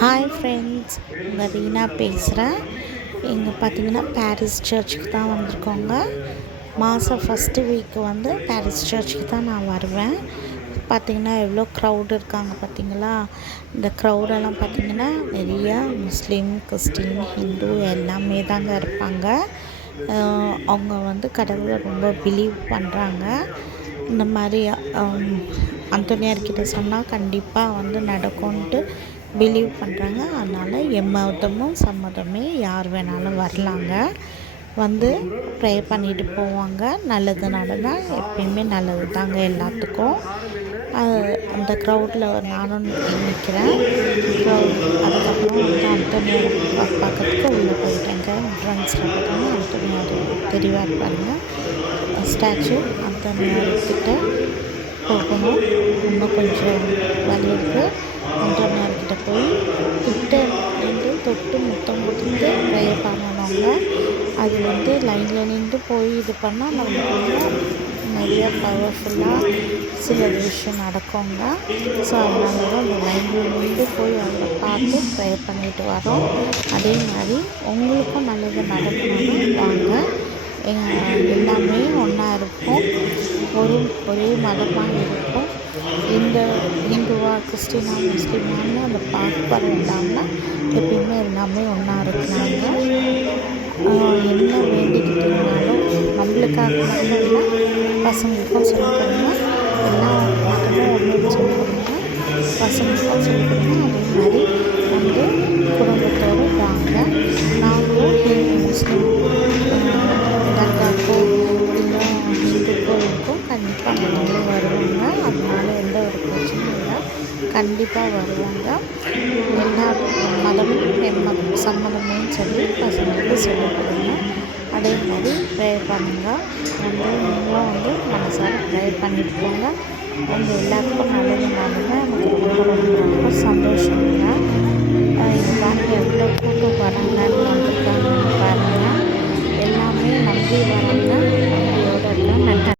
Hi friends, உங்கள் ரீனா பேசுகிறேன். இங்கே பார்த்தீங்கன்னா பாரிஸ் சர்ச்சுக்கு தான் வந்திருக்கோங்க. மாதம் ஃபஸ்ட்டு வீக்கு வந்து பாரிஸ் சர்ச்சுக்கு தான் நான் வருவேன். பார்த்திங்கன்னா எவ்வளோ க்ரௌடு இருக்காங்க பார்த்தீங்களா. இந்த க்ரௌடெல்லாம் பார்த்திங்கன்னா நிறையா முஸ்லீம், கிறிஸ்டின், ஹிந்து எல்லாமே தாங்க இருப்பாங்க. அவங்க வந்து கடவுளை ரொம்ப பிலீவ் பண்ணுறாங்க. இந்த மாதிரி அந்தோனியார்கிட்ட சொன்னால் கண்டிப்பாக வந்து நடக்கும்ன்ட்டு பிலீவ் பண்ணுறாங்க. அதனால் எம்மதமும் சம்மதமே யார் வேணாலும் வரலாங்க. வந்து ப்ரே பண்ணிட்டு போவாங்க. நல்லது நடந்தால் எப்பயுமே நல்லது தாங்க எல்லாத்துக்கும். அந்த க்ரௌடில் நானும் நிற்கிறேன். அதுக்கப்புறம் வந்து அந்தோனியார் பார்க்கறதுக்கு உள்ளே போயிட்டேங்க. ஃப்ரெண்ட்ஸில் பார்த்தீங்கன்னா அந்தோனியார் தெரிவார் பாருங்கள், ஸ்டாச்சு. அந்தோனியார்கிட்ட போகணும். இன்னும் கொஞ்சம் வழி இருக்குது. அந்தோனியார்கிட்ட போய் கிட்ட நின்று தொட்டு முத்தம் கொடுத்து ப்ரே பண்ணணுங்க. அது வந்து லைனில் நின்று போய் இது பண்ணால் நமக்கு இன்னும் நிறையா பவர்ஃபுல்லாக சில விஷயம் நடக்குங்க. ஸோ அதனால தான் அந்த லைனில் நின்று போய் அவரை பார்த்து ப்ரே பண்ணிட்டு வரோம். அதே மாதிரி உங்களுக்கும் நல்லது நடக்கணும்னு வாங்க. எல்லாமே ஒன்றா இருப்போம். ஒரே மதமாக இருப்போம். இந்த ஹிந்துவா, கிறிஸ்டினா, முஸ்லீமான்னு அந்த பாகுபாடு இல்லாமல் எப்பயுமே எல்லாமே ஒன்றா இருக்கிறாங்க. என்ன வேண்டிக்கிட்டீங்கனாலும் நம்மளுக்காக மட்டும் இல்லை, பசங்களுக்கும் சொல்லிக் கொடுங்க. எல்லா மதமும் ஒன்றுன்னு சொல்லிக் கொடுங்க, பசங்களுக்கும் சொல்லிக் கொடுங்க. அதே மாதிரி வந்து குடும்பத்தோடு வாங்க. நாங்களும் ஹிந்து, முஸ்லீம் தர்காக்கோ இல்லை ஹிந்து கோயிலுக்கும் கண்டிப்பாக நாங்களும் வருவோங்க. அதனால் எந்த ஒரு பிரச்சனையும் இல்லை, கண்டிப்பாக வருவாங்க. எல்லா மதமும் சம்மதமேன்னு சொல்லி பசங்களுக்கு சொல்லிக் கொடுங்க. அதே மாதிரி ப்ரே பண்ணுங்க. வந்து நீங்களும் வந்து மனசார ப்ரே பண்ணிட்டு போங்க. உங்கள் எல்லாத்துக்கும் நல்லது நடந்தால் எனக்கு ரொம்ப ரொம்ப ரொம்ப சந்தோஷங்க.